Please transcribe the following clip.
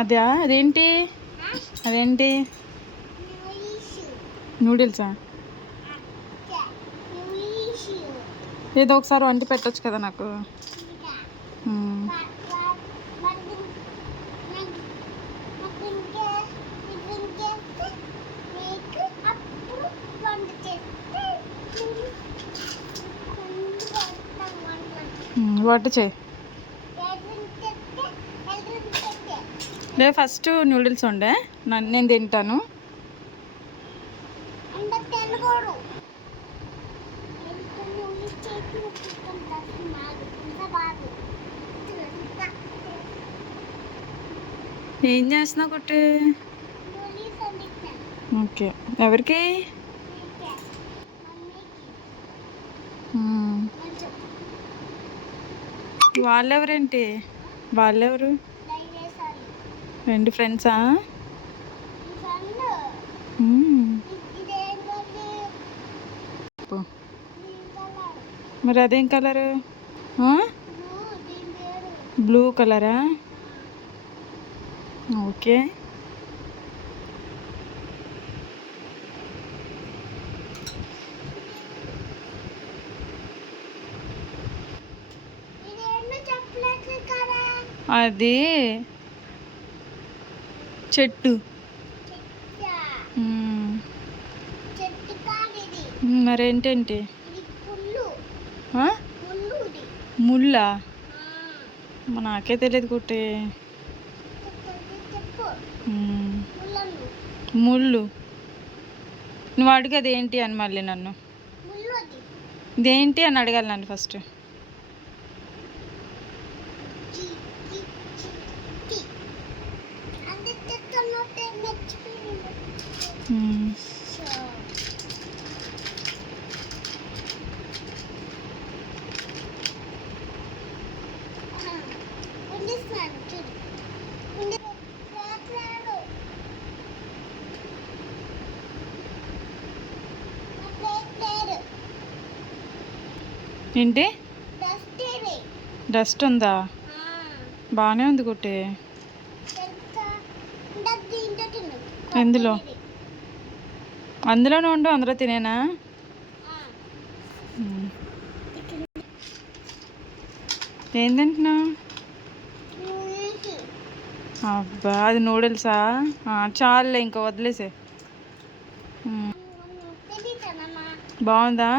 అదే అదేంటి అదేంటి నూడిల్సా? ఏదో ఒకసారి వండి పెట్టచ్చు కదా నాకు. వంట చేయి. ఫస్ట్ నూడిల్స్ ఉండే నేను తింటాను. ఏం చేస్తున్నావు కుట్టి? ఓకే, ఎవరికి? వాళ్ళెవరేంటి? వాళ్ళెవరు? 2 ఫ్రెండ్సా? మరి అదేం కలరు? బ్లూ కలరా? ఓకే. అది చెట్టు. మరేంటేంటి? ముళ్ళా? నాకే తెలియదు కుట్టి. ముళ్ళు. నువ్వు అడిగి అదేంటి అని మళ్ళీ నన్ను ఇదేంటి అని అడగాలి నన్ను ఫస్ట్. ఏంటి? డస్ట్ ఉందా? బాగానే ఉంది కుట్టి. అందులోనే ఉండు, అందులో తినేనా? ఏం తింటున్నావు? అబ్బా, అది నూడిల్సా? చాలులే, ఇంకా వదిలేసే. బాగుందా?